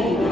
Amen.